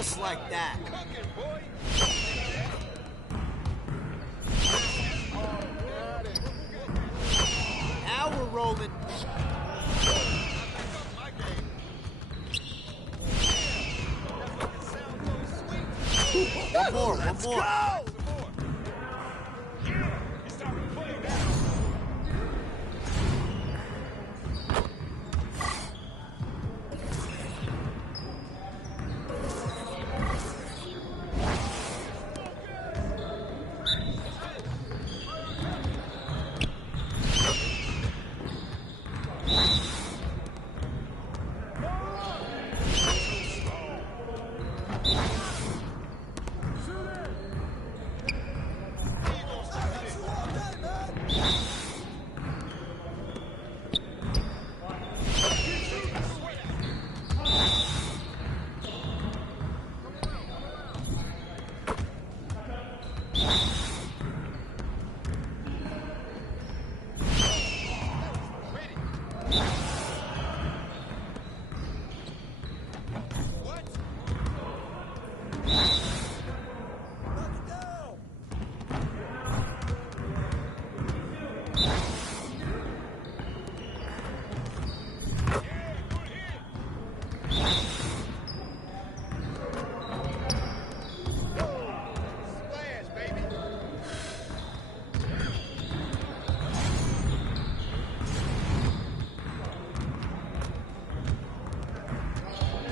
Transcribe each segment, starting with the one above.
Just like that. Now we're rolling. One more. Let's go!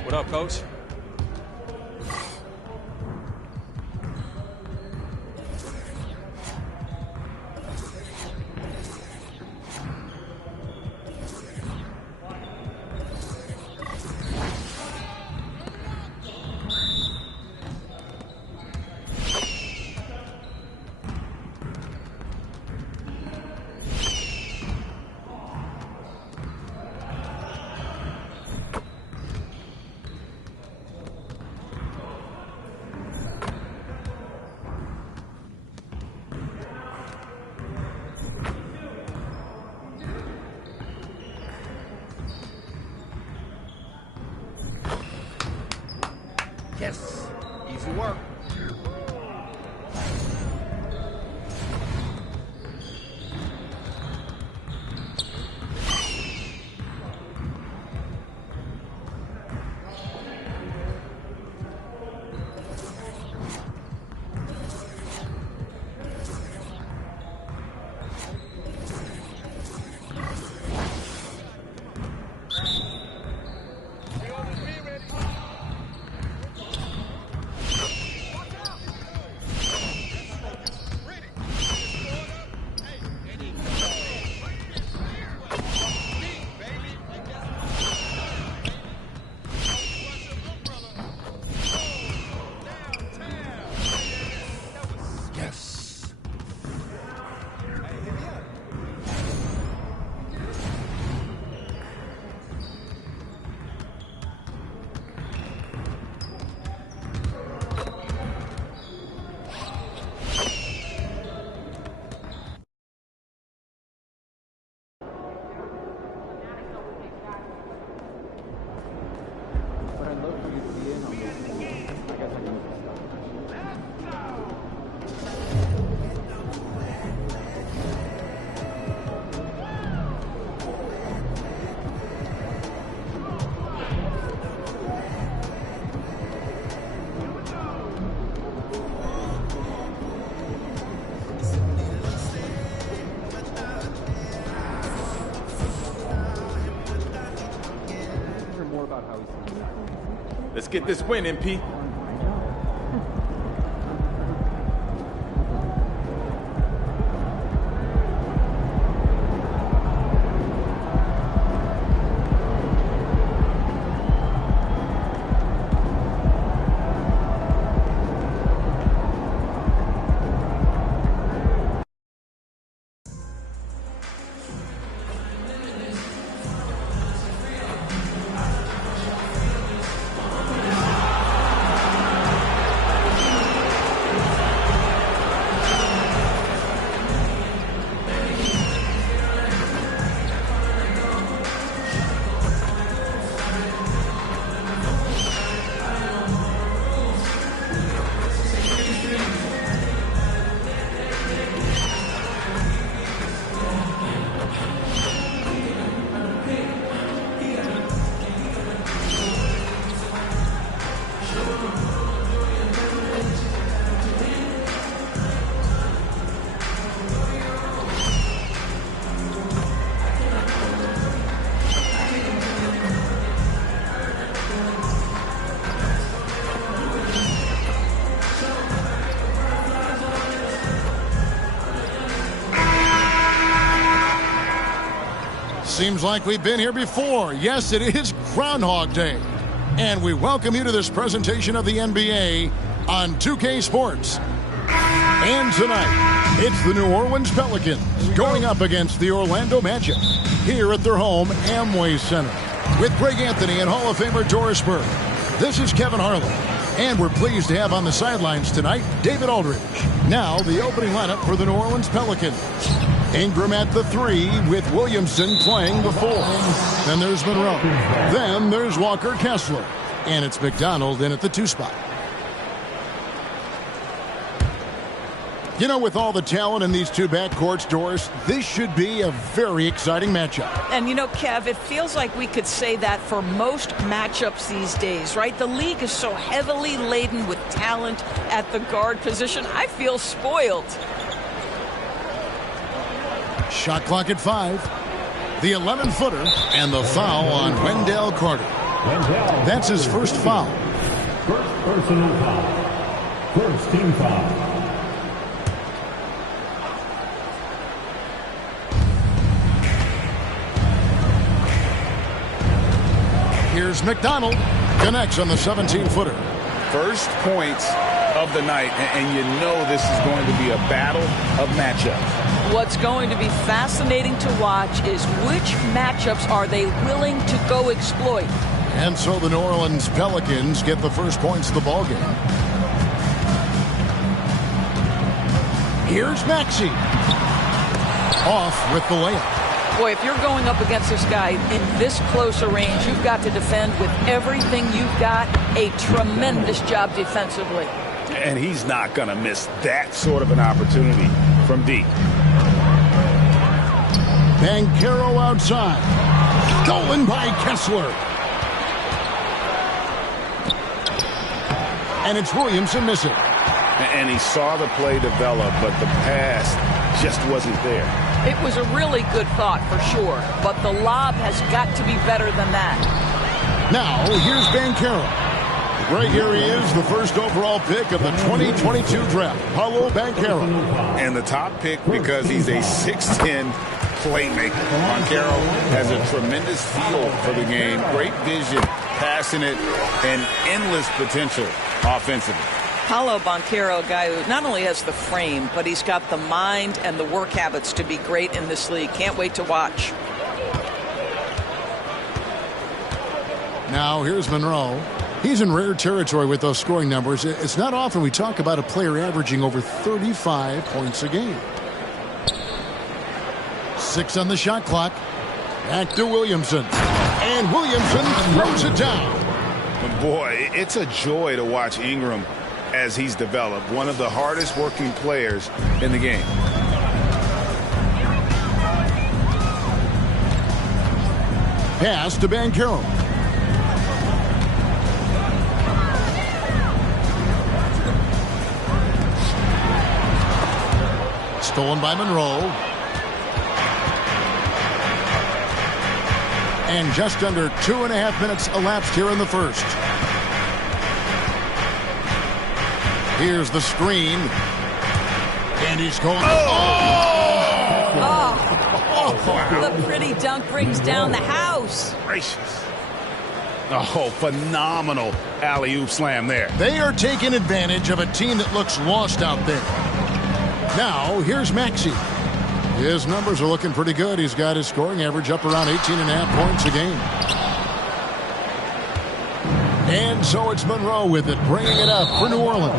What up, Coach? Yes, easy work. Let's get this win, MP. Seems like we've been here before. Yes, it is Groundhog Day. And we welcome you to this presentation of the NBA on 2K Sports. And tonight, it's the New Orleans Pelicans going up against the Orlando Magic here at their home Amway Center. With Greg Anthony and Hall of Famer Doris Burke, this is Kevin Harlan. And we're pleased to have on the sidelines tonight David Aldridge. Now the opening lineup for the New Orleans Pelicans. Ingram at the 3 with Williamson playing the 4. Then there's Monroe. Then there's Walker Kessler. And it's McDonald in at the 2 spot. You know, with all the talent in these two backcourts, Doris, this should be a very exciting matchup. And you know, Kev, it feels like we could say that for most matchups these days, right? The league is so heavily laden with talent at the guard position. I feel spoiled. Shot clock at 5. The 11-footer and the foul on Wendell Carter. That's his first foul. First personal foul. First team foul. Here's McDonald. Connects on the 17-footer. First points of the night, and you know this is going to be a battle of matchups. What's going to be fascinating to watch is which matchups are they willing to go exploit. And so the New Orleans Pelicans get the first points of the ballgame. Here's Maxey. Off with the layup. Boy, if you're going up against this guy in this close a range, you've got to defend with everything you've got. A tremendous job defensively. And he's not going to miss that sort of an opportunity from deep. Banchero outside. Stolen by Kessler. And it's Williamson missing. And he saw the play develop, but the pass just wasn't there. It was a really good thought for sure, but the lob has got to be better than that. Now, here's Banchero. Right here he is, the first overall pick of the 2022 draft, Paulo Banchero. And the top pick because he's a 6'10 playmaker. Banchero has a tremendous feel for the game, great vision, passing it, and endless potential offensively. Paulo Banchero, a guy who not only has the frame, but he's got the mind and the work habits to be great in this league. Can't wait to watch. Now here's Monroe. He's in rare territory with those scoring numbers. It's not often we talk about a player averaging over 35 points a game. 6 on the shot clock. Back to Williamson. And Williamson throws it down. Boy, it's a joy to watch Ingram as he's developed, one of the hardest working players in the game. Pass to Banchero. Stolen by Monroe. And just under 2.5 minutes elapsed here in the first. Here's the screen. And he's going. The pretty dunk brings down the house. Gracious. Oh, phenomenal alley-oop slam there. They are taking advantage of a team that looks lost out there. Now, here's Maxey. His numbers are looking pretty good. He's got his scoring average up around 18.5 points a game. And so it's Monroe with it, bringing it up for New Orleans.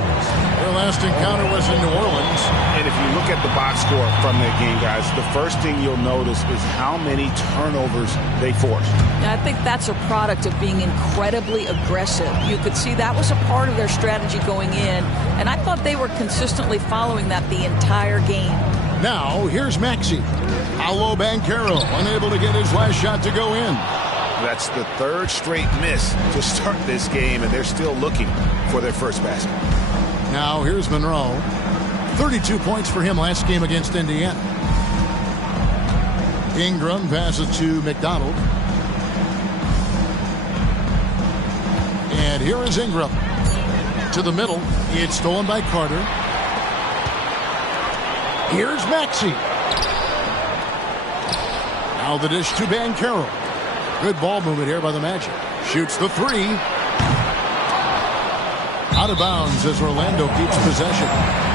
Their last encounter was in New Orleans. And if you look at the box score from that game, guys, the first thing you'll notice is how many turnovers they forced. Now, I think that's a product of being incredibly aggressive. You could see that was a part of their strategy going in, and I thought they were consistently following that the entire game. Now, here's Maxey. Paulo Banchero, unable to get his last shot to go in. That's the third straight miss to start this game, and they're still looking for their first basket. Now, here's Monroe. 32 points for him last game against Indiana. Ingram passes to McDonald. And here is Ingram. To the middle. It's stolen by Carter. Here's Maxey. Now the dish to Banchero. Good ball movement here by the Magic. Shoots the three. Out of bounds as Orlando keeps possession.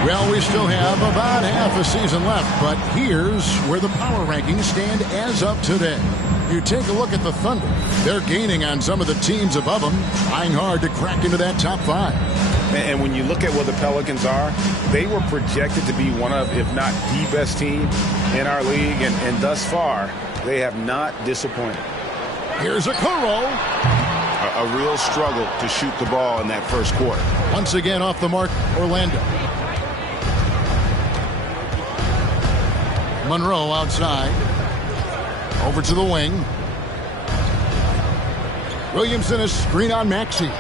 Well, we still have about half a season left, but here's where the power rankings stand as of today. You take a look at the Thunder. They're gaining on some of the teams above them, trying hard to crack into that top 5. And when you look at where the Pelicans are, they were projected to be one of, if not the best team in our league, and thus far, they have not disappointed. Here's Okoro. A real struggle to shoot the ball in that first quarter. Once again off the mark, Orlando. Monroe outside. Over to the wing. Williamson is screen on Maxey.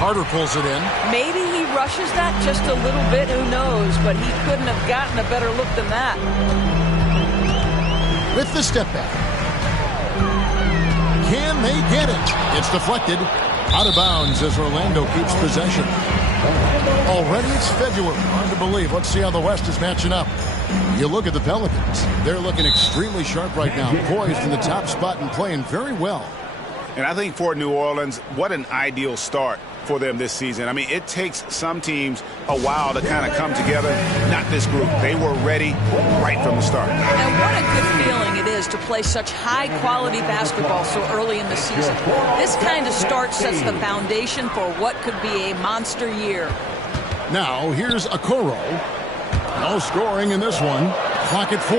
Carter pulls it in. Maybe he rushes that just a little bit, who knows, but he couldn't have gotten a better look than that. With the step back. Can they get it? It's deflected. Out of bounds as Orlando keeps possession. Already it's February. Hard to believe. Let's see how the West is matching up. You look at the Pelicans. They're looking extremely sharp right now. Poised in the top spot and playing very well. And I think for New Orleans, what an ideal start for them this season. I mean, it takes some teams a while to kind of come together. Not this group. They were ready right from the start. And what a good feeling it is to play such high-quality basketball so early in the season. This kind of start sets the foundation for what could be a monster year. Now, here's Okoro. No scoring in this one. Clock at 4.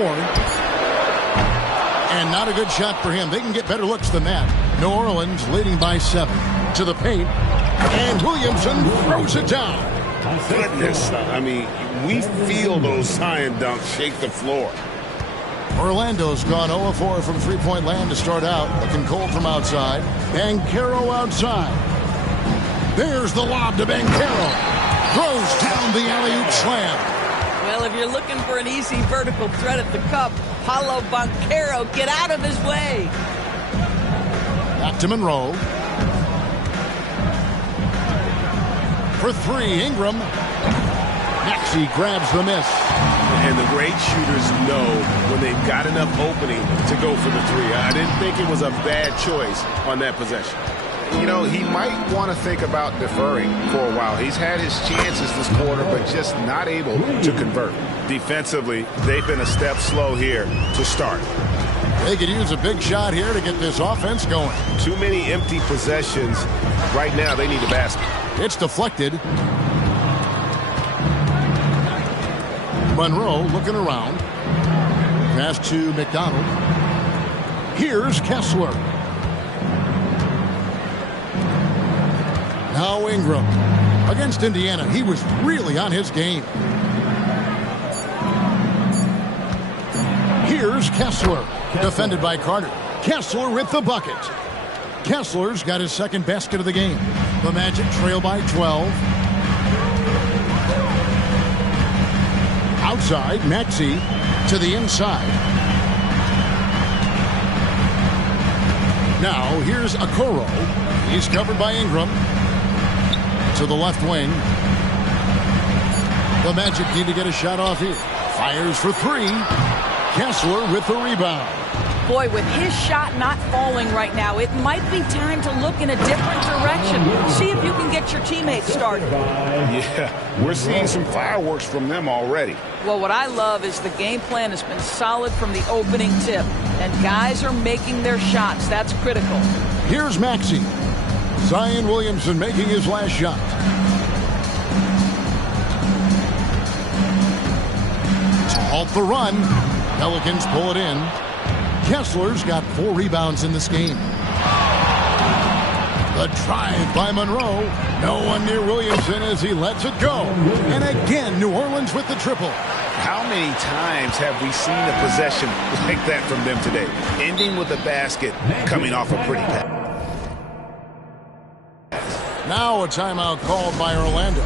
And not a good shot for him. They can get better looks than that. New Orleans leading by 7. To the paint. And Williamson throws it down. Goodness. I mean, we feel those science dunks shake the floor. Orlando's gone 0-4 from three-point land to start out. Looking cold from outside. Banchero outside. There's the lob to Banchero. Throws down the alley-oop slam. Well, if you're looking for an easy vertical threat at the cup, Paulo Banchero, get out of his way. Back to Monroe. For 3, Ingram. Maxey grabs the miss. And the great shooters know when they've got enough opening to go for the 3. I didn't think it was a bad choice on that possession. You know, he might want to think about deferring for a while. He's had his chances this quarter, but just not able to convert. Defensively, they've been a step slow here to start. They could use a big shot here to get this offense going. Too many empty possessions. Right now, they need a basket. It's deflected. Monroe looking around. Pass to McDonald. Here's Kessler. Now Ingram. Against Indiana, he was really on his game. Here's Kessler. Defended by Carter. Kessler with the bucket. Kessler's got his second basket of the game. The Magic trail by 12. Outside, Maxey to the inside. Now, here's Okoro. He's covered by Ingram. To the left wing. The Magic need to get a shot off here. Fires for 3. Kessler with the rebound. Boy, with his shot not falling right now, it might be time to look in a different direction. See if you can get your teammates started. Yeah, we're seeing some fireworks from them already. Well, what I love is the game plan has been solid from the opening tip. And guys are making their shots. That's critical. Here's Maxey. Zion Williamson making his last shot. To halt the run. Pelicans pull it in. Kessler's got 4 rebounds in this game. The drive by Monroe. No one near Williamson as he lets it go. And again, New Orleans with the triple. How many times have we seen a possession like that from them today? Ending with a basket, coming off a pretty pass. Now a timeout called by Orlando.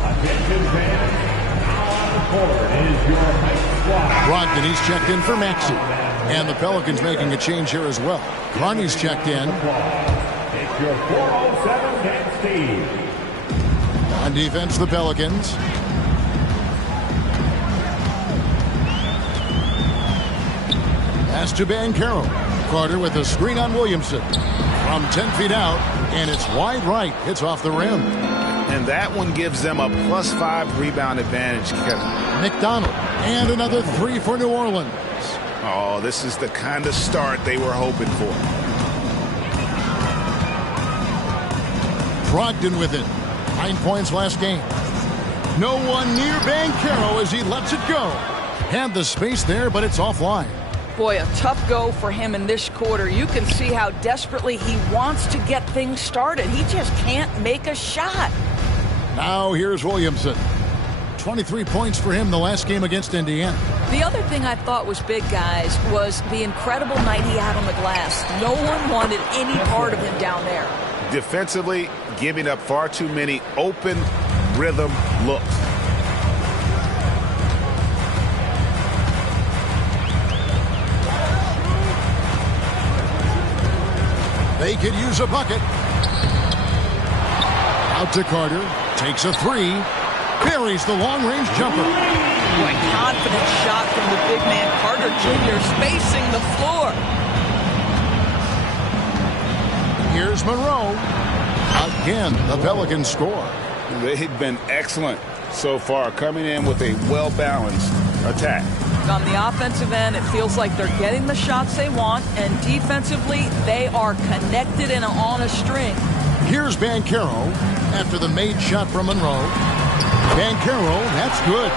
Brogdon, he's checked in for Maxey. And the Pelicans making a change here as well. Carney's checked in. On defense, the Pelicans. Pass to Banchero. Carter with the screen on Williamson. From 10 feet out, and it's wide right. It's off the rim. And that one gives them a +5 rebound advantage, Kevin. McDonald. And another 3 for New Orleans. Oh, this is the kind of start they were hoping for. Brogdon with it. 9 points last game. No one near Banchero as he lets it go. Had the space there, but it's offline. Boy, a tough go for him in this quarter. You can see how desperately he wants to get things started. He just can't make a shot. Now here's Williamson. 23 points for him the last game against Indiana. The other thing I thought was big, guys, was the incredible night he had on the glass. No one wanted any part of him down there. Defensively, giving up far too many open rhythm looks. They could use a bucket. Out to Carter. Takes a 3. Buries the long-range jumper. Boy, confident shot from the big man, Carter Jr., spacing the floor. Here's Monroe. Again, the Pelicans score. They've been excellent so far, coming in with a well-balanced attack. On the offensive end, it feels like they're getting the shots they want, and defensively, they are connected and on a string. Here's Banchero after the made shot from Monroe. Banchero, that's good.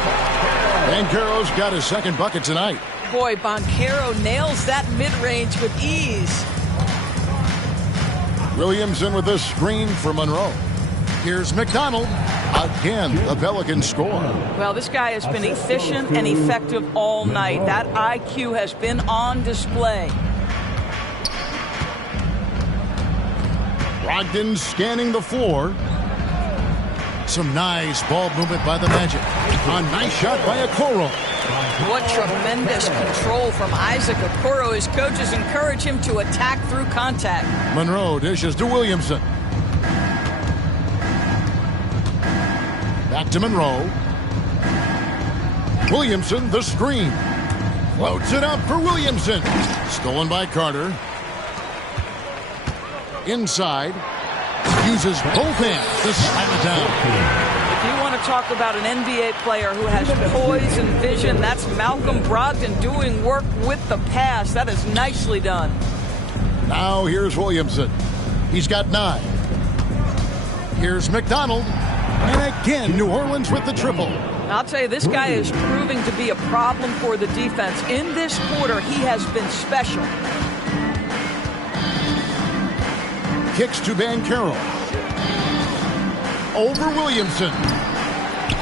Banchero's got his second bucket tonight. Boy, Banchero nails that mid-range with ease. Williamson with the screen for Monroe. Here's McDonald. Again, the Pelicans score. Well, this guy has been efficient and effective all night. That IQ has been on display. Brogdon scanning the floor. Some nice ball movement by the Magic. A nice shot by Okoro. What tremendous control from Isaac Okoro. His coaches encourage him to attack through contact. Monroe dishes to Williamson. Back to Monroe. Williamson, the screen. Floats it up for Williamson. Stolen by Carter. Inside. Uses both hands to slam it down. If you want to talk about an NBA player who has poise and vision, that's Malcolm Brogdon doing work with the pass. That is nicely done. Now here's Williamson. He's got 9. Here's McDonald. And again, New Orleans with the triple. I'll tell you, this guy is proving to be a problem for the defense. In this quarter, he has been special. Kicks to Banchero. Over Williamson.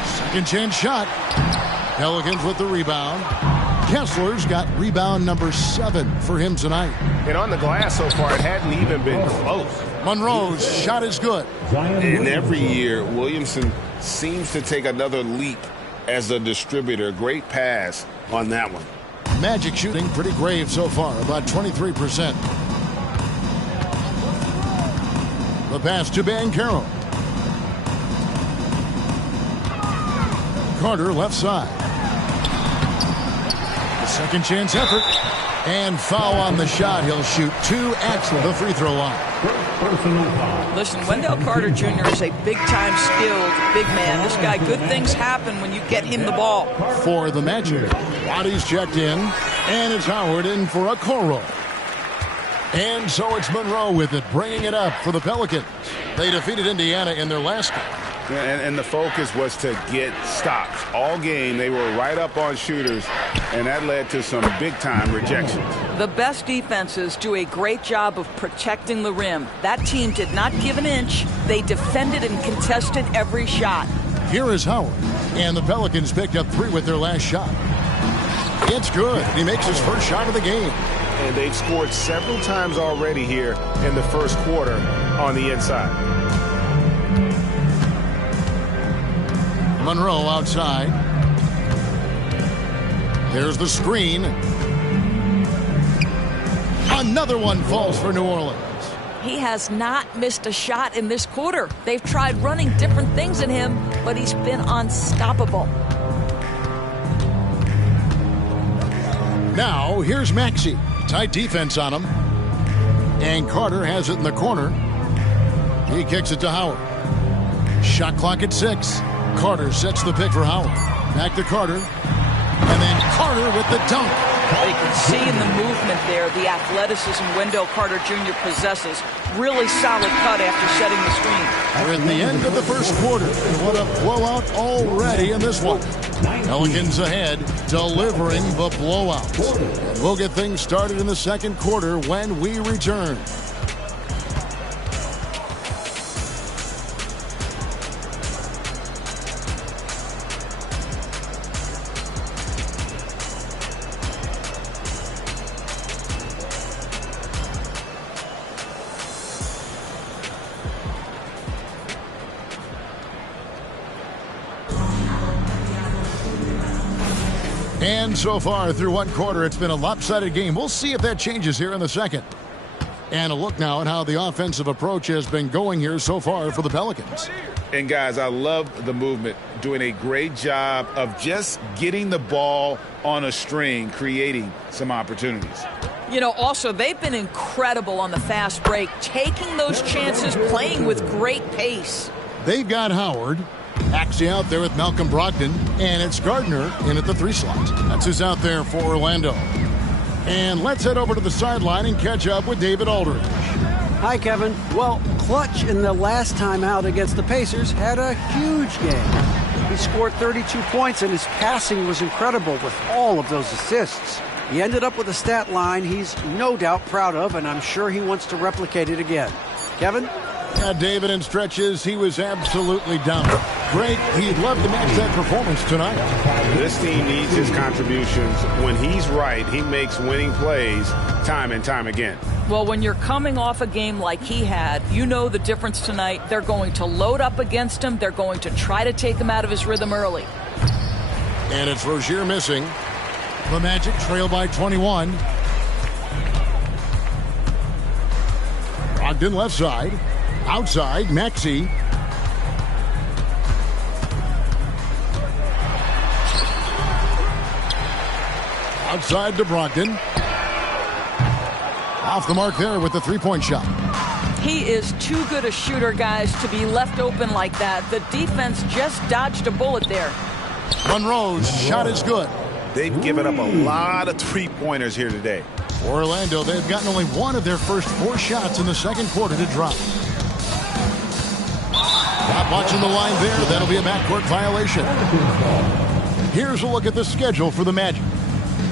Second chance shot. Pelicans with the rebound. Kessler's got rebound number 7 for him tonight. And on the glass so far, it hadn't even been close. Monroe's shot is good. And every year, Williamson seems to take another leap as a distributor. Great pass on that one. Magic shooting pretty grave so far, about 23%. The pass to Banchero. Carter left side. The second chance effort. And foul on the shot. He'll shoot 2 at the free throw line. Listen, Wendell Carter Jr. is a big-time skilled big man. This guy, good things happen when you get him the ball. For the Magic. Bodies checked in. And it's Howard in for Okoro. And so it's Monroe with it, bringing it up for the Pelicans. They defeated Indiana in their last game. And the focus was to get stops. All game, they were right up on shooters, and that led to some big-time rejections. The best defenses do a great job of protecting the rim. That team did not give an inch. They defended and contested every shot. Here is Howard, and the Pelicans picked up 3 with their last shot. It's good. He makes his first shot of the game. And they've scored several times already here in the first quarter on the inside. Monroe outside. There's the screen. Another one falls for New Orleans. He has not missed a shot in this quarter. They've tried running different things at him, but he's been unstoppable. Now, here's Maxey. Tight defense on him. And Carter has it in the corner. He kicks it to Howard. Shot clock at 6. Carter sets the pick for Howard. Back to Carter. And then Carter with the dunk. You can see in the movement there the athleticism Wendell Carter Jr. possesses. Really solid cut after setting the screen. We're at the end of the first quarter. And what a blowout already in this one. Pelicans ahead, delivering the blowout. And we'll get things started in the second quarter when we return. And so far through one quarter, it's been a lopsided game. We'll see if that changes here in the second. And a look now at how the offensive approach has been going here so far for the Pelicans. And guys, I love the movement, doing a great job of just getting the ball on a string, creating some opportunities. You know, also, they've been incredible on the fast break, taking those chances, playing with great pace. They've got Howard. Axie out there with Malcolm Brogdon, and it's Gardner in at the 3 slot. That's who's out there for Orlando. And let's head over to the sideline and catch up with David Aldridge. Hi, Kevin. Well, Clutch in the last time out against the Pacers had a huge game. He scored 32 points, and his passing was incredible with all of those assists. He ended up with a stat line he's no doubt proud of, and I'm sure he wants to replicate it again. Kevin? Yeah, David, in stretches, he was absolutely dominant. Great. He'd love to match that performance tonight. This team needs his contributions. When he's right, he makes winning plays time and time again. Well, when you're coming off a game like he had, you know the difference tonight. They're going to load up against him. They're going to try to take him out of his rhythm early. And it's Rozier missing. The Magic trail by 21. Brogdon left side. Outside, Maxey. Outside to Brogdon. Off the mark there with the three-point shot. He is too good a shooter, guys, to be left open like that. The defense just dodged a bullet there. Monroe's shot is good. They've given up a lot of three-pointers here today. For Orlando, they've gotten only one of their first 4 shots in the second quarter to drop. Not watching the line there. That'll be a backcourt violation. Here's a look at the schedule for the Magic.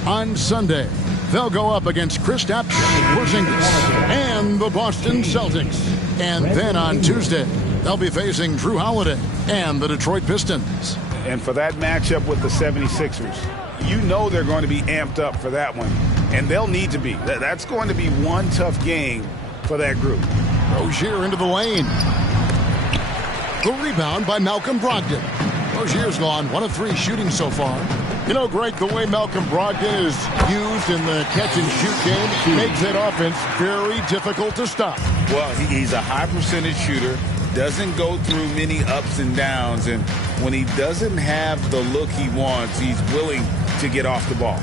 On Sunday, they'll go up against Kristaps Porzingis and the Boston Celtics. And then on Tuesday, they'll be facing Drew Holiday and the Detroit Pistons. And for that matchup with the 76ers, you know they're going to be amped up for that one. And they'll need to be. That's going to be one tough game for that group. Rozier into the lane. The rebound by Malcolm Brogdon. Rozier's gone 1 of 3 shooting so far. You know, Greg, the way Malcolm Brogdon is used in the catch-and-shoot game makes that offense very difficult to stop. Well, he's a high-percentage shooter, doesn't go through many ups and downs, and when he doesn't have the look he wants, he's willing to get off the ball.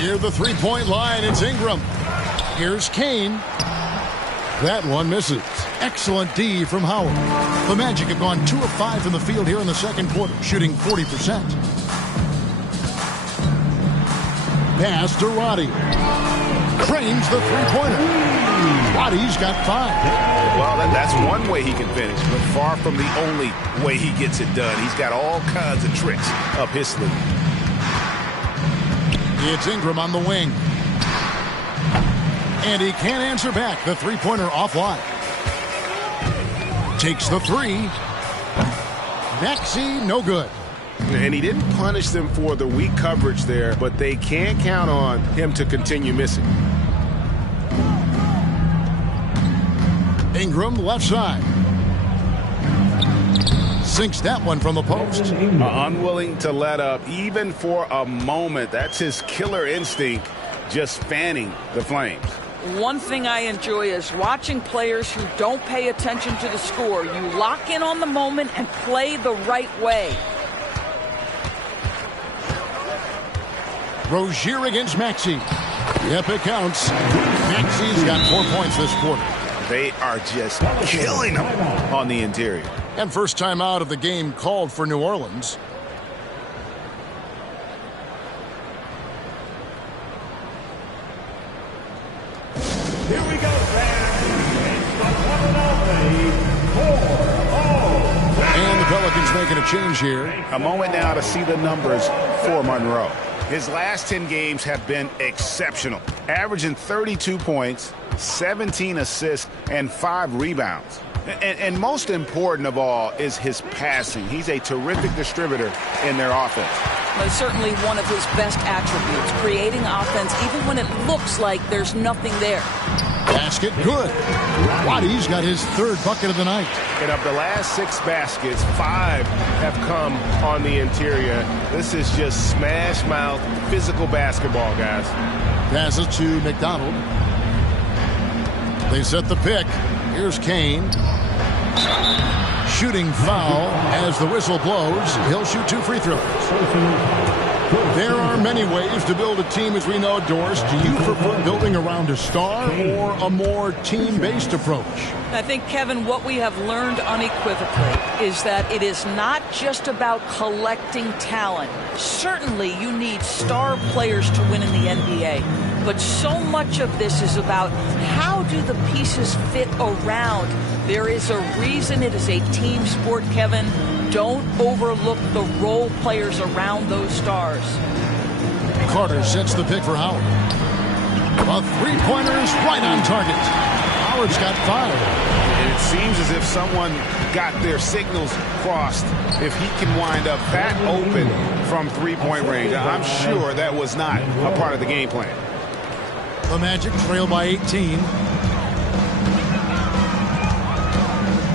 Near the three-point line, it's Ingram. Here's Kane. That one misses. Excellent D from Howard. The Magic have gone 2 of 5 from the field here in the second quarter, shooting 40%. Pass to Roddy. Cranes the three-pointer. Roddy's got 5. Well, that's one way he can finish, but far from the only way he gets it done. He's got all kinds of tricks up his sleeve. It's Ingram on the wing. And he can't answer back. The three-pointer offline. Takes the 3. Maxey, no good. And he didn't punish them for the weak coverage there, but they can't count on him to continue missing. Ingram left side. Sinks that one from the post. Unwilling to let up even for a moment. That's his killer instinct, just fanning the flames. One thing I enjoy is watching players who don't pay attention to the score. You lock in on the moment and play the right way. Rozier against Maxey. Yep, it counts. Maxey's got 4 points this quarter. They are just killing them on the interior. And first time out of the game called for New Orleans. Here we go, fans. It's the one and only 4-0. And the Pelicans making a change here. A moment now to see the numbers for Monroe. His last 10 games have been exceptional, averaging 32 points, 17 assists, and 5 rebounds. And most important of all is his passing. He's a terrific distributor in their offense. That's certainly one of his best attributes, creating offense even when it looks like there's nothing there. Basket good. Waddy's got his third bucket of the night. And of the last 6 baskets, 5 have come on the interior. This is just smash mouth, physical basketball, guys. Passes to McDonald. They set the pick. Here's Kane. Shooting foul as the whistle blows. He'll shoot 2 free throws. There are many ways to build a team, as we know, Doris. Do you prefer building around a star or a more team-based approach? I think, Kevin, what we have learned unequivocally is that it is not just about collecting talent. Certainly, you need star players to win in the NBA. But so much of this is about how do the pieces fit around. There is a reason it is a team sport, Kevin. Don't overlook the role players around those stars. Carter sets the pick for Howard. A three-pointer's right on target. Howard's got 5. And it seems as if someone got their signals crossed. If he can wind up that open from three-point range, I'm sure that was not a part of the game plan. The Magic trail by 18.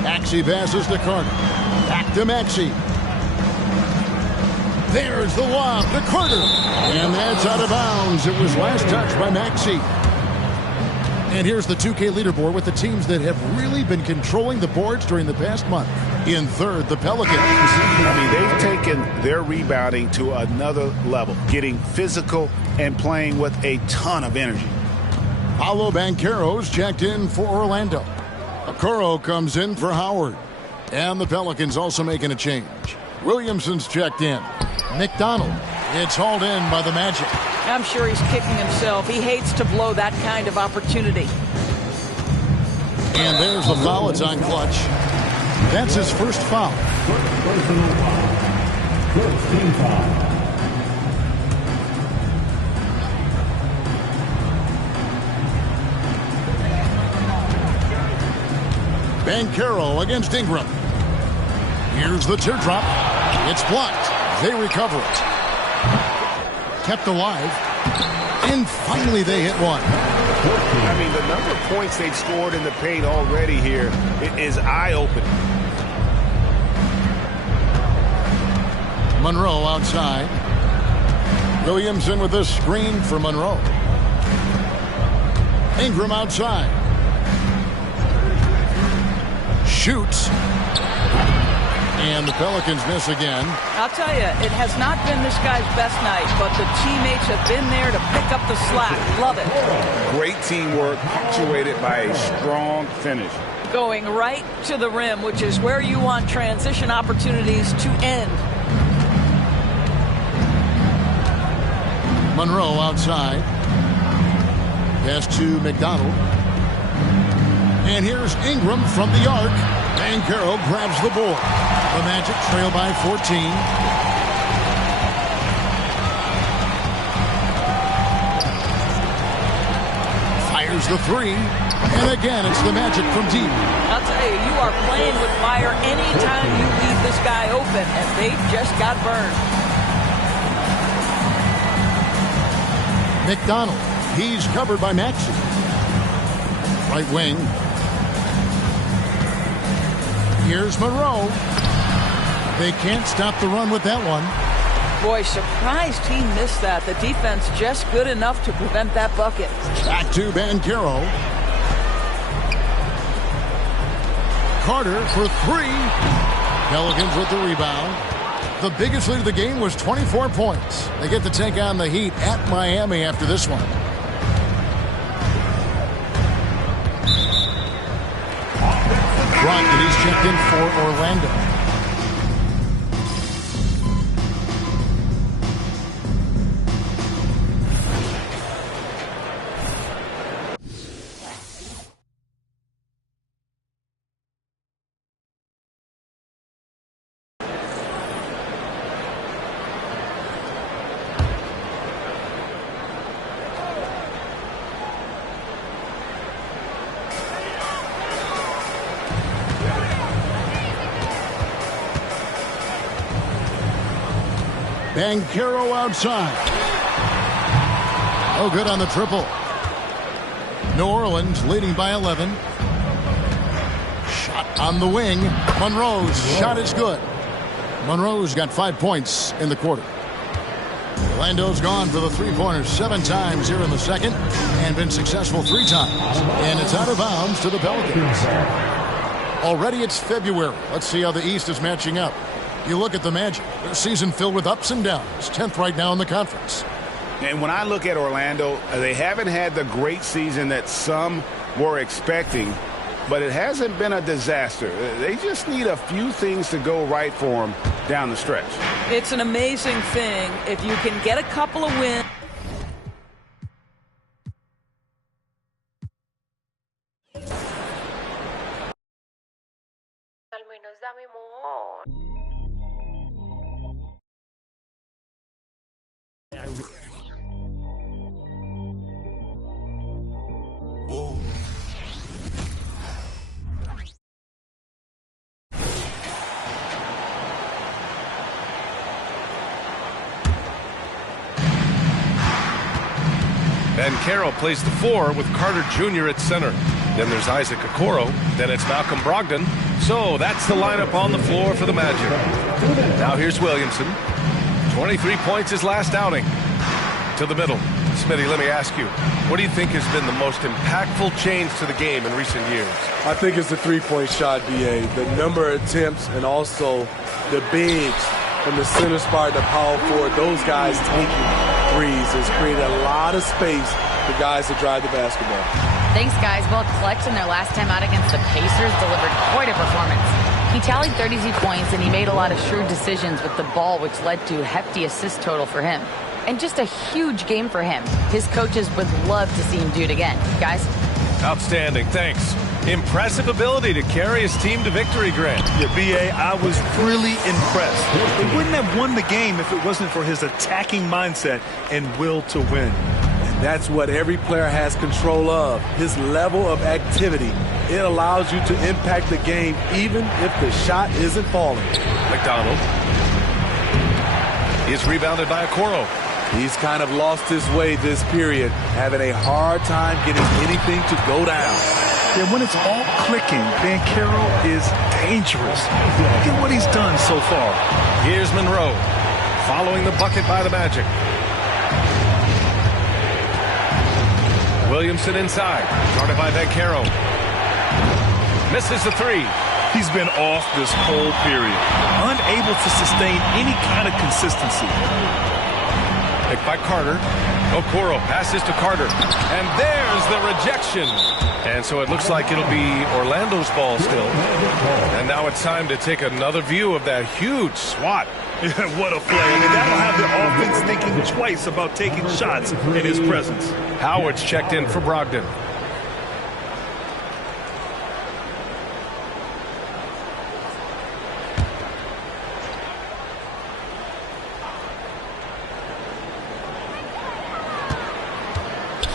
Maxey passes to Carter. Back to Maxey. There's the lob to Carter. And that's out of bounds. It was last touched by Maxey. And here's the 2K leaderboard with the teams that have really been controlling the boards during the past month. In third, the Pelicans. I mean, they've taken their rebounding to another level, getting physical and playing with a ton of energy. Paolo Banchero's checked in for Orlando. Okoro comes in for Howard. And the Pelicans also making a change. Williamson's checked in. McDonald. It's hauled in by the Magic. I'm sure he's kicking himself. He hates to blow that kind of opportunity. And there's the foul. It's on Clutch. That's his first foul. Personal foul. First team foul. Banchero against Ingram. Here's the teardrop. It's blocked. They recover it. Kept alive. And finally they hit one. I mean, the number of points they've scored in the paint already here is eye-opening. Monroe outside. Williamson with a screen for Monroe. Ingram outside. Shoots. And the Pelicans miss again. I'll tell you, it has not been this guy's best night, but the teammates have been there to pick up the slack. Love it. Great teamwork, punctuated by a strong finish. Going right to the rim, which is where you want transition opportunities to end. Monroe outside. Pass to McDonald. And here's Ingram from the arc. Banchero grabs the board. The Magic trail by 14. Fires the 3. And again, it's the Magic from deep. I'll tell you, you are playing with fire anytime you leave this guy open, and they just got burned. McDonald. He's covered by Maxey. Right wing. Here's Monroe. They can't stop the run with that one. Boy, surprised he missed that. The defense just good enough to prevent that bucket. Back to Banchero. Carter for 3. Pelicans with the rebound. The biggest lead of the game was 24 points. They get to take on the Heat at Miami after this one. and he's checked in for Orlando. Banchero outside. Oh, good on the triple. New Orleans leading by 11. Shot on the wing. Monroe's shot is good. Monroe's got 5 points in the quarter. Orlando's gone for the three-pointers 7 times here in the second and been successful 3 times. And it's out of bounds to the Pelicans. Already it's February. Let's see how the East is matching up. You look at the Magic. Their season filled with ups and downs. 10th right now in the conference. And when I look at Orlando, they haven't had the great season that some were expecting, but it hasn't been a disaster. They just need a few things to go right for them down the stretch. It's an amazing thing if you can get a couple of wins. Banchero plays the 4 with Carter Jr. at center. Then there's Isaac Okoro. Then it's Malcolm Brogdon. So that's the lineup on the floor for the Magic. Now here's Williamson. 23 points his last outing. To the middle. Smitty, let me ask you, what do you think has been the most impactful change to the game in recent years? I think it's the three-point shot, B.A. The number of attempts and also the bigs from the center spot to power forward. Those guys taking threes has created a lot of space for guys to drive the basketball. Thanks, guys. Well, Clutch in their last time out against the Pacers delivered quite a performance. He tallied 32 points, and he made a lot of shrewd decisions with the ball, which led to a hefty assist total for him. And just a huge game for him. His coaches would love to see him do it again. Guys? Outstanding. Thanks. Impressive ability to carry his team to victory, Grant. Yeah, B.A., I was really impressed. They wouldn't have won the game if it wasn't for his attacking mindset and will to win. And that's what every player has control of, his level of activity. It allows you to impact the game even if the shot isn't falling. McDonald is rebounded by Okoro. He's kind of lost his way this period, having a hard time getting anything to go down. Yeah, when it's all clicking, Banchero is dangerous. Look at what he's done so far. Here's Monroe, following the bucket by the Magic. Williamson inside, guarded by Banchero. Misses the 3. He's been off this whole period, unable to sustain any kind of consistency. Picked by Carter. Okoro passes to Carter. And there's the rejection. And so it looks like it'll be Orlando's ball still. And now it's time to take another view of that huge swat. What a play. I mean, that'll have the offense thinking twice about taking shots in his presence. Howard's checked in for Brogdon.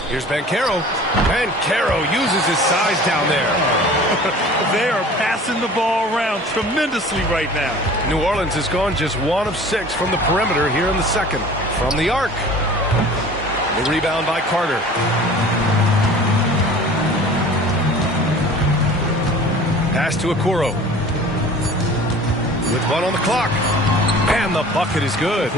Here's Banchero. Banchero uses his size down there. They are passing the ball around tremendously right now. New Orleans has gone just 1 of 6 from the perimeter here in the second. From the arc. The rebound by Carter. Pass to Okoro. With 1 on the clock. And the bucket is good.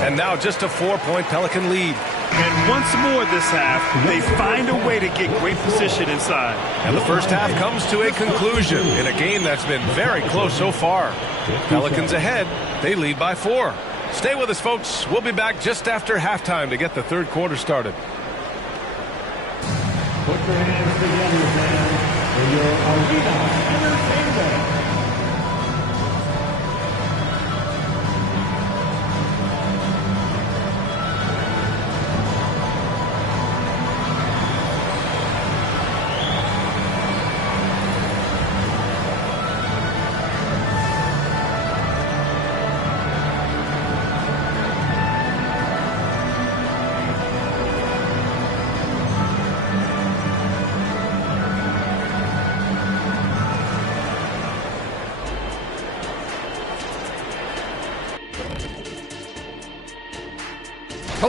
And now just a 4-point Pelican lead. And once more this half, they find a way to get great position inside. And the first half comes to a conclusion in a game that's been very close so far. Pelicans ahead. They lead by 4. Stay with us, folks. We'll be back just after halftime to get the third quarter started. Put your hands together, fans, for your Arena Entertainment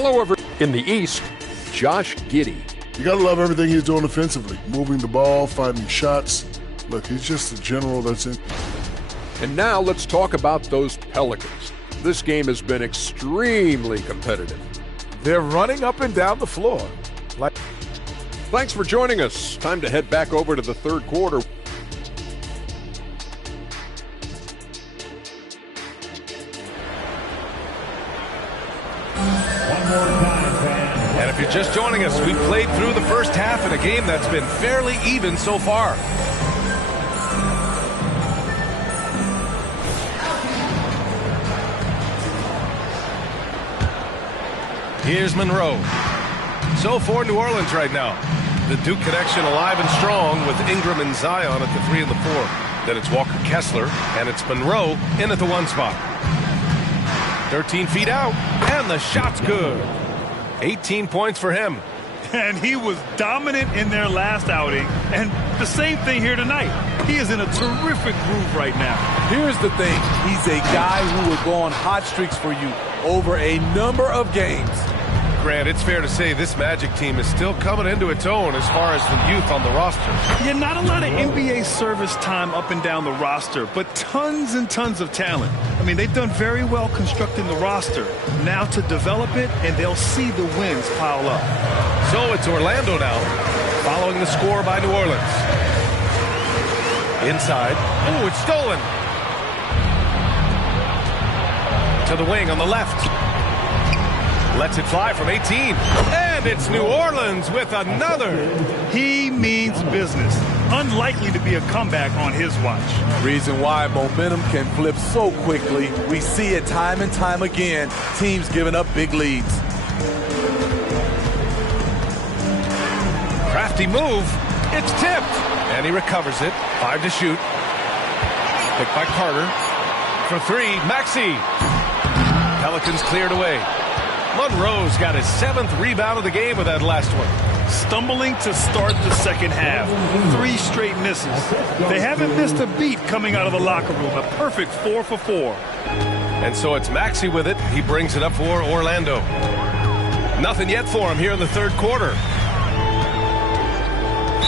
Hello, in the East, Josh Giddey. You got to love everything he's doing defensively. Moving the ball, finding shots. Look, he's just a general that's in. And now let's talk about those Pelicans. This game has been extremely competitive. They're running up and down the floor. Thanks for joining us. Time to head back over to the third quarter. And if you're just joining us, we played through the first half in a game that's been fairly even so far. Here's Monroe. So for New Orleans right now, the Duke connection alive and strong with Ingram and Zion at the 3 and the 4. Then it's Walker Kessler, and it's Monroe in at the 1 spot. 13 feet out, and the shot's good. 18 points for him. And he was dominant in their last outing, and the same thing here tonight. He is in a terrific groove right now. Here's the thing. He's a guy who will go on hot streaks for you over a number of games. Grant, it's fair to say this Magic team is still coming into its own as far as the youth on the roster. Yeah, not a lot of NBA service time up and down the roster, but tons and tons of talent. I mean, they've done very well constructing the roster. Now to develop it, and they'll see the wins pile up. So it's Orlando now, following the score by New Orleans. Inside. Oh, it's stolen. To the wing on the left. Lets it fly from 18. And it's New Orleans with another. He means business. Unlikely to be a comeback on his watch. Reason why momentum can flip so quickly. We see it time and time again. Teams giving up big leads. Crafty move. It's tipped. And he recovers it. 5 to shoot. Picked by Carter. For 3, Maxey. Pelicans cleared away. Monroe's got his 7th rebound of the game with that last one. Stumbling to start the second half. 3 straight misses. They haven't missed a beat coming out of the locker room. A perfect 4 for 4. And so it's Maxey with it. He brings it up for Orlando. Nothing yet for him here in the third quarter.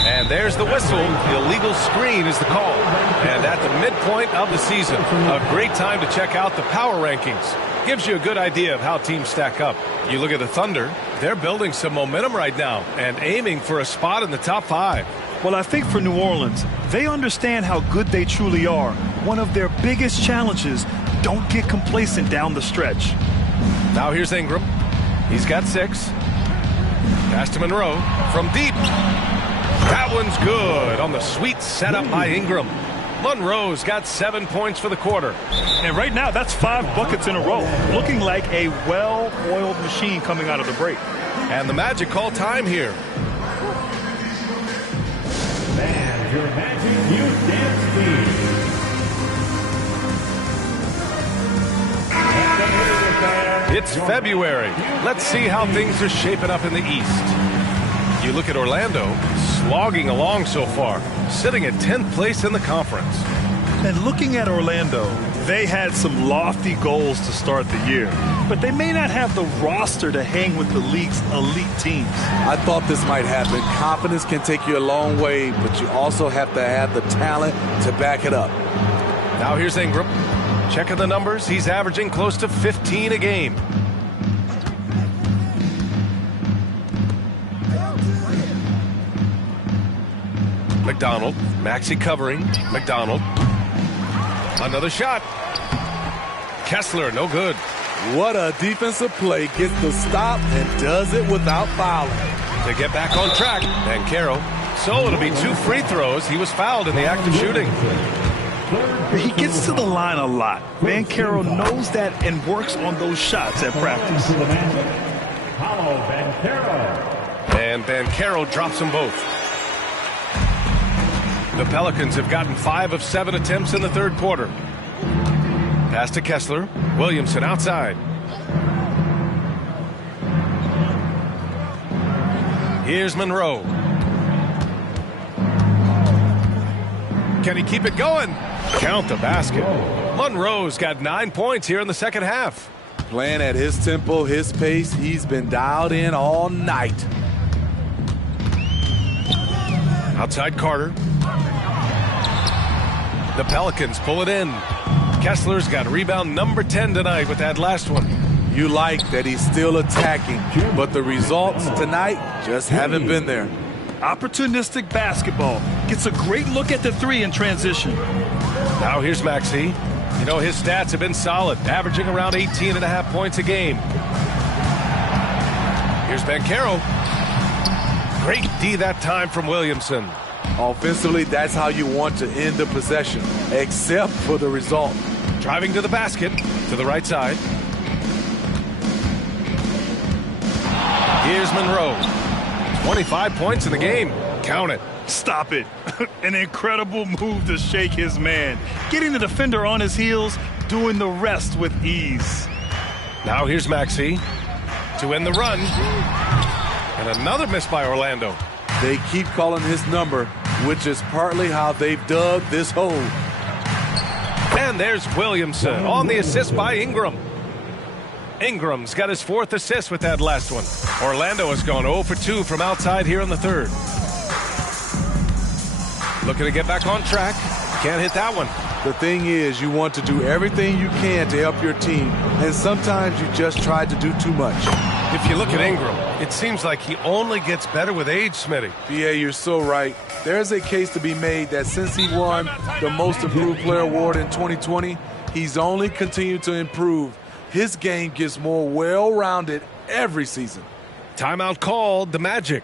And there's the whistle. Illegal screen is the call. And at the midpoint of the season, a great time to check out the power rankings. Gives you a good idea of how teams stack up. You look at the Thunder, they're building some momentum right now and aiming for a spot in the top 5. Well, I think for New Orleans, they understand how good they truly are. One of their biggest challenges, don't get complacent down the stretch. Now here's Ingram. He's got 6. Pass to Monroe from deep. That one's good on the sweet setup by Ingram. Monroe's got 7 points for the quarter. And right now, that's 5 buckets in a row. Looking like a well-oiled machine coming out of the break. And the Magic call time here. And your Magic Youth Dance team. It's February. Let's see how things are shaping up in the East. You look at Orlando, slogging along so far, sitting at 10th place in the conference. And looking at Orlando, they had some lofty goals to start the year, but they may not have the roster to hang with the league's elite teams. I thought this might happen. Confidence can take you a long way, but you also have to have the talent to back it up. Now here's Ingram. Checking the numbers, he's averaging close to 15 a game. McDonald, Maxey covering, McDonald. Another shot. Kessler, no good. What a defensive play. Gets the stop and does it without fouling. To get back on track, Banchero. So it'll be 2 free throws. He was fouled in the act of shooting. He gets to the line a lot. Banchero knows that and works on those shots at practice. And Banchero drops them both. The Pelicans have gotten 5 of 7 attempts in the third quarter. Pass to Kessler. Williamson outside. Here's Monroe. Can he keep it going? Count the basket. Monroe's got 9 points here in the second half. Playing at his tempo, his pace, he's been dialed in all night. Outside Carter. The Pelicans pull it in. Kessler's got rebound number 10 tonight with that last one. You like that he's still attacking, but the results tonight just haven't been there. Opportunistic basketball. Gets a great look at the three in transition. Now here's Maxey. You know, his stats have been solid, averaging around 18.5 points a game. Here's Banchero. Great D that time from Williamson. Offensively, that's how you want to end the possession, except for the result. Driving to the basket, to the right side. Here's Monroe. 25 points in the game. Count it. Stop it. An incredible move to shake his man. Getting the defender on his heels, doing the rest with ease. Now here's Maxey to end the run. And another miss by Orlando. They keep calling his number, which is partly how they've dug this hole. And there's Williamson on the assist by Ingram. Ingram's got his 4th assist with that last one. Orlando has gone 0 for 2 from outside here in the 3rd. Looking to get back on track. Can't hit that one. The thing is, you want to do everything you can to help your team, and sometimes you just try to do too much. If you look at Ingram, it seems like he only gets better with age, Smitty. Yeah, you're so right. There's a case to be made that since he won the Most Improved Player Award in 2020, he's only continued to improve. His game gets more well-rounded every season. Timeout called, the Magic.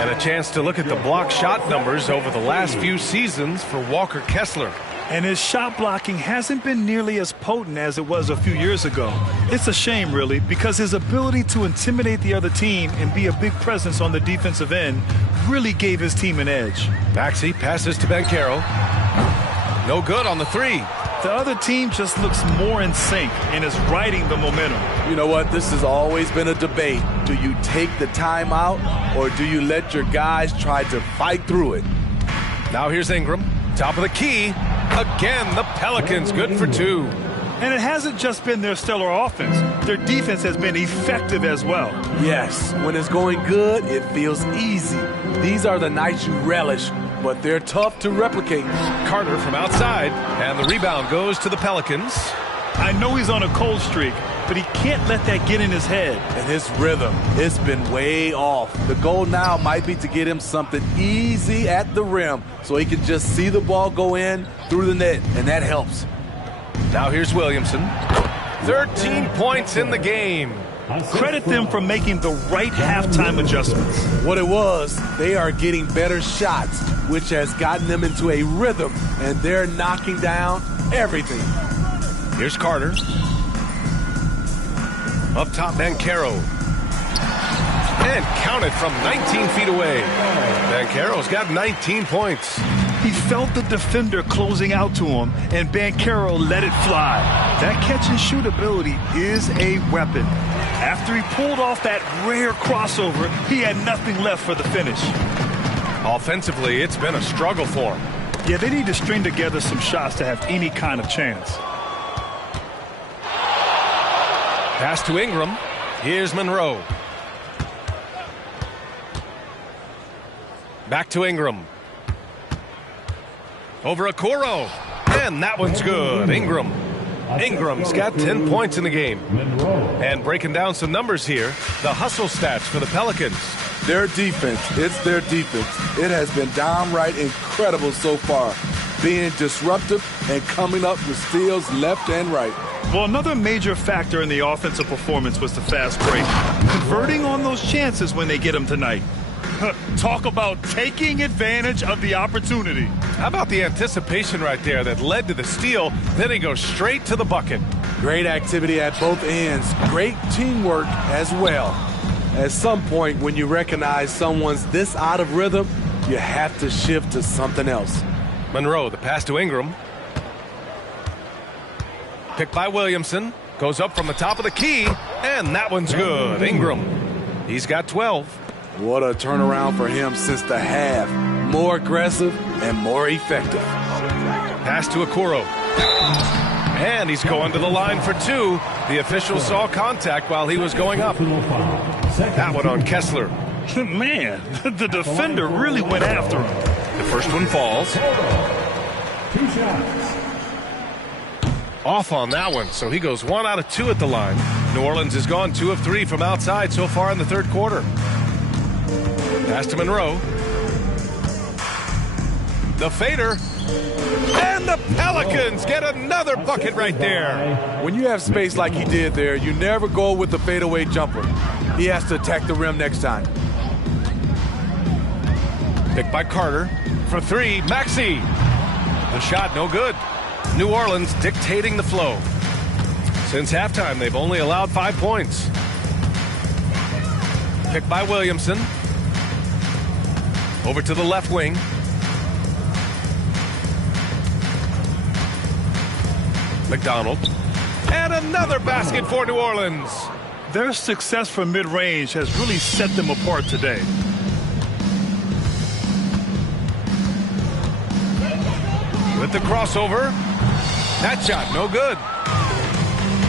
And a chance to look at the block shot numbers over the last few seasons for Walker Kessler. And his shot blocking hasn't been nearly as potent as it was a few years ago. It's a shame, really, because his ability to intimidate the other team and be a big presence on the defensive end really gave his team an edge. Maxey passes to Banchero. No good on the 3. The other team just looks more in sync and is riding the momentum. You know what? This has always been a debate. Do you take the timeout or do you let your guys try to fight through it? Now here's Ingram. Top of the key. Again, the Pelicans good for 2. And it hasn't just been their stellar offense. Their defense has been effective as well. Yes, when it's going good, it feels easy. These are the nights you relish, but they're tough to replicate. Carter from outside, and the rebound goes to the Pelicans. I know he's on a cold streak, but he can't let that get in his head. And his rhythm, it's been way off. The goal now might be to get him something easy at the rim so he can just see the ball go in through the net, and that helps. Now here's Williamson. 13 points in the game. Credit them for making the right halftime adjustments. What it was, they are getting better shots, which has gotten them into a rhythm, and they're knocking down everything. Here's Carter. Up top, Banchero. And counted from 19 feet away. Banchero's got 19 points. He felt the defender closing out to him, and Banchero let it fly. That catch-and-shoot ability is a weapon. After he pulled off that rare crossover, he had nothing left for the finish. Offensively, it's been a struggle for him. Yeah, they need to string together some shots to have any kind of chance. Pass to Ingram. Here's Monroe. Back to Ingram. Over Okoro. And that one's good. Ingram's got 10 points in the game. And breaking down some numbers here, the hustle stats for the Pelicans. Their defense, it's their defense. It has been downright incredible so far, being disruptive and coming up with steals left and right. Well, another major factor in the offensive performance was the fast break. Converting on those chances when they get them tonight. Talk about taking advantage of the opportunity. How about the anticipation right there that led to the steal? Then he goes straight to the bucket. Great activity at both ends. Great teamwork as well. At some point, when you recognize someone's this out of rhythm, you have to shift to something else. Monroe, the pass to Ingram. Picked by Williamson. Goes up from the top of the key, and that one's good. Ingram. He's got 12. What a turnaround for him since the half. More aggressive and more effective. Pass to Okoro. And he's going to the line for 2. The official saw contact while he was going up. That one on Kessler. Man, the defender really went after him. The first one falls. 2 shots. Off on that one, so he goes 1 out of 2 at the line. New Orleans has gone 2 of 3 from outside so far in the third quarter. Pass to Monroe. The fader. And the Pelicans get another bucket right there. When you have space like he did there, you never go with the fadeaway jumper. He has to attack the rim next time. Picked by Carter. For 3, Maxey. The shot no good. New Orleans dictating the flow. Since halftime, they've only allowed 5 points. Picked by Williamson. Over to the left wing. McDonald. And another basket for New Orleans. Their success from mid-range has really set them apart today. With the crossover. That shot, no good.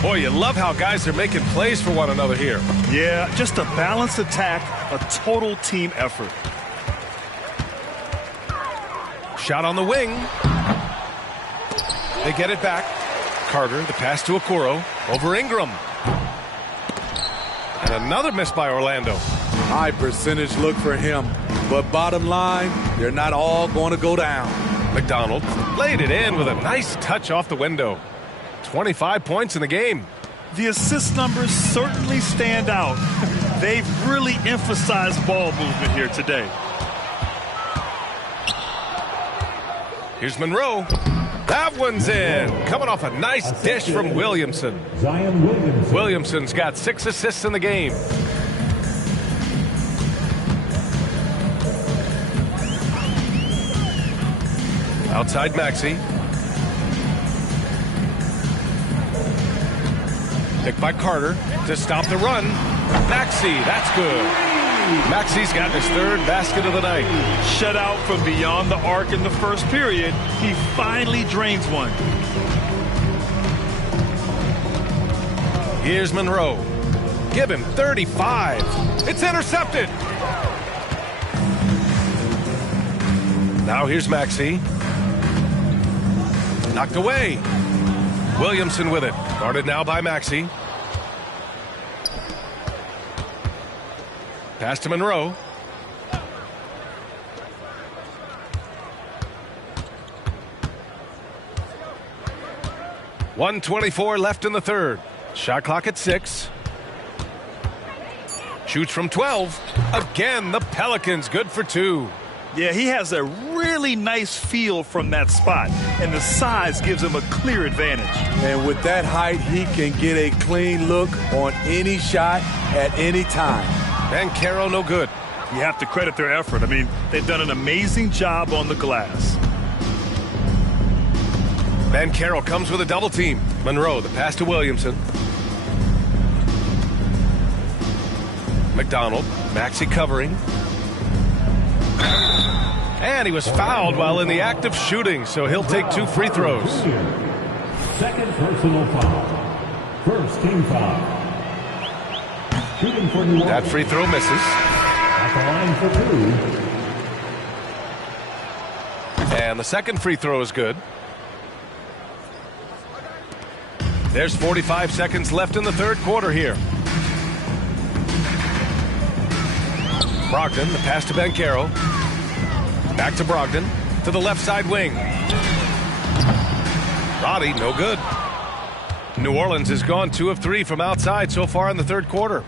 Boy, you love how guys are making plays for one another here. Yeah, just a balanced attack, a total team effort. Shot on the wing. They get it back. Carter, the pass to Okoro. Over Ingram. And another miss by Orlando. High percentage look for him. But bottom line, they're not all going to go down. McDonald laid it in with a nice touch off the window. 25 points in the game. The assist numbers certainly stand out. They've really emphasized ball movement here today. Here's Monroe. That one's in. Coming off a nice dish from Williamson. Williamson's got 6 assists in the game. Outside Maxey. Picked by Carter to stop the run. Maxey, that's good. Maxey's got his 3rd basket of the night. Shut out from beyond the arc in the first period. He finally drains one. Here's Monroe. Give him 35. It's intercepted. Now here's Maxey. Knocked away. Williamson with it. Guarded now by Maxey. Pass to Monroe. .124 left in the third. Shot clock at 6. Shoots from 12. Again, the Pelicans good for 2. Yeah, he has a really nice feel from that spot, and the size gives him a clear advantage. And with that height, he can get a clean look on any shot at any time. Banchero no good. You have to credit their effort. I mean, they've done an amazing job on the glass. Banchero comes with a double team. Monroe, the pass to Williamson. McDonald, Maxey covering. And he was fouled while in the act of shooting, so he'll take 2 free throws. Second personal foul. First team foul. Shooting for New Orleans. That free throw misses. At the line for 2. And the second free throw is good. There's 45 seconds left in the third quarter here. Brogdon, the pass to Banchero. Back to Brogdon, to the left side wing. Roddy, no good. New Orleans has gone 2 of 3 from outside so far in the third quarter.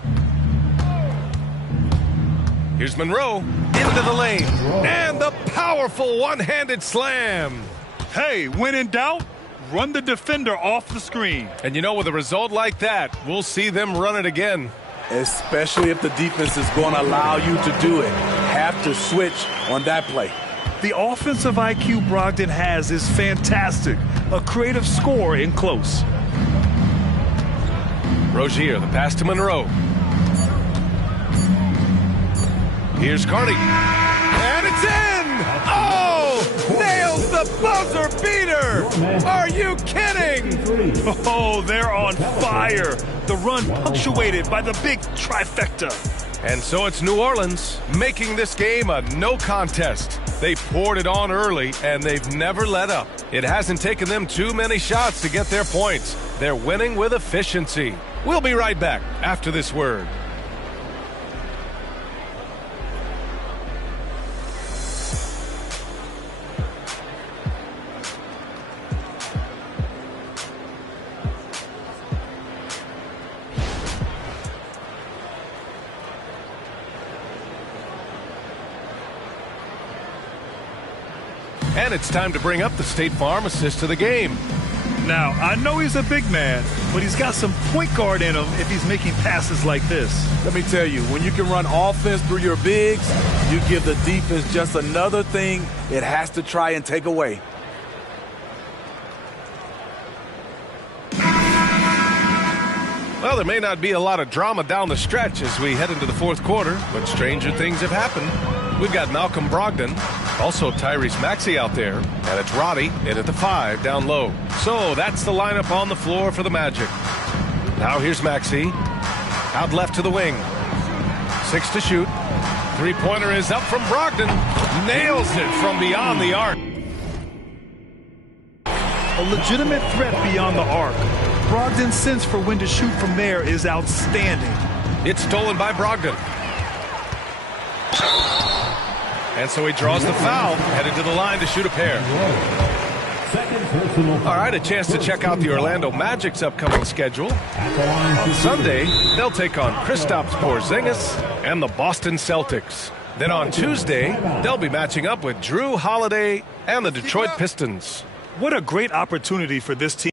Here's Monroe, into the lane, and the powerful one-handed slam. Hey, when in doubt, run the defender off the screen. And you know, with a result like that, we'll see them run it again. Especially if the defense is going to allow you to do it. Have to switch on that play. The offensive IQ Brogdon has is fantastic. A creative scorer in close. Rozier, the pass to Monroe. Here's Carney. And it's in! Oh! Nails the buzzer beater! Are you kidding? Oh, they're on fire. The run punctuated by the big trifecta. And so it's New Orleans making this game a no contest. They poured it on early, and they've never let up. It hasn't taken them too many shots to get their points. They're winning with efficiency. We'll be right back after this word. And it's time to bring up the State Farm assist to the game. Now, I know he's a big man, but he's got some point guard in him if he's making passes like this. Let me tell you, when you can run offense through your bigs, you give the defense just another thing it has to try and take away. Well, there may not be a lot of drama down the stretch as we head into the fourth quarter, but stranger things have happened. We've got Malcolm Brogdon, also Tyrese Maxey out there, and it's Roddy in at the 5 down low. So that's the lineup on the floor for the Magic. Now here's Maxey, out left to the wing. 6 to shoot. Three-pointer is up from Brogdon. Nails it from beyond the arc. A legitimate threat beyond the arc. Brogdon's sense for when to shoot from there is outstanding. It's stolen by Brogdon. And so he draws the foul, headed to the line to shoot a pair. All right, a chance to check out the Orlando Magic's upcoming schedule. On Sunday, they'll take on Kristaps Porzingis and the Boston Celtics. Then on Tuesday, they'll be matching up with Drew Holiday and the Detroit Pistons. What a great opportunity for this team.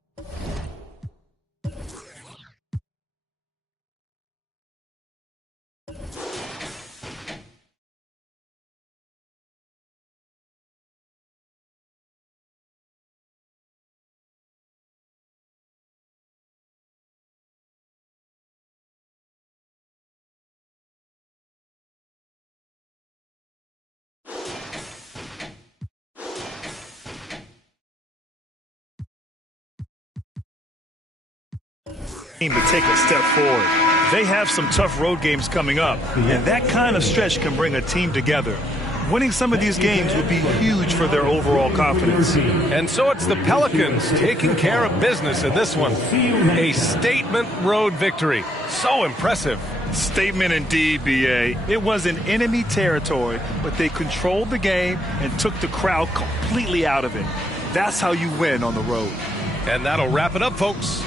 To take a step forward. They have some tough road games coming up, and that kind of stretch can bring a team together. Winning some of these games would be huge for their overall confidence. And so it's the Pelicans taking care of business in this one. A statement road victory. So impressive. Statement indeed, B.A. It was in enemy territory, but they controlled the game and took the crowd completely out of it. That's how you win on the road. And that'll wrap it up, folks.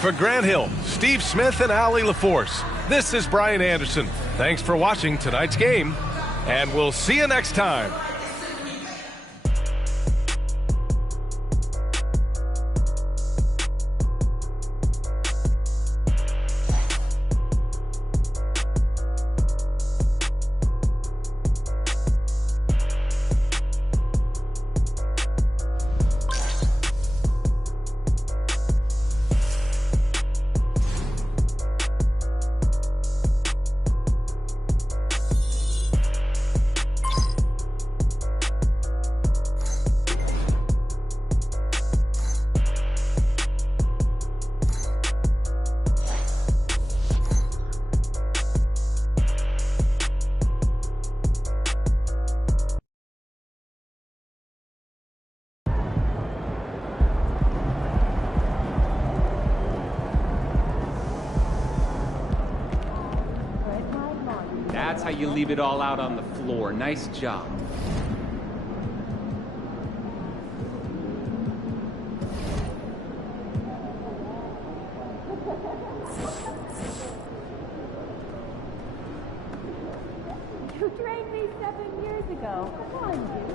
For Grant Hill, Steve Smith, and Allie LaForce, this is Brian Anderson. Thanks for watching tonight's game, and we'll see you next time. That's how you leave it all out on the floor. Nice job. You trained me 7 years ago. Come on, dude.